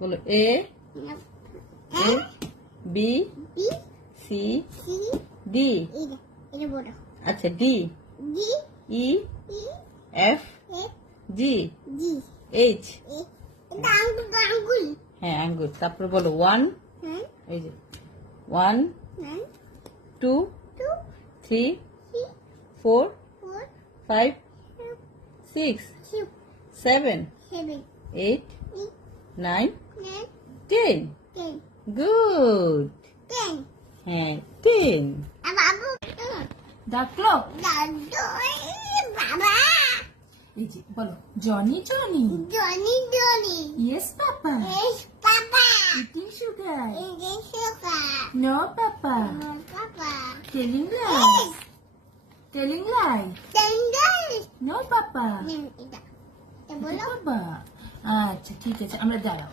বলো A B C D। আচ্ছা D E F G H। হ্যাঁ আঙ্গুর। তারপর বলো 1 এই যে 1 2 3 4 5 6 7 8 9 10। গুড। হ্যাঁ 10। ডাকলো এই যে বলো Johnny Johnny yes papa eating sugar no papa telling lie no papa বাবা। আচ্ছা ঠিক আছে আমরা দাঁড়াও।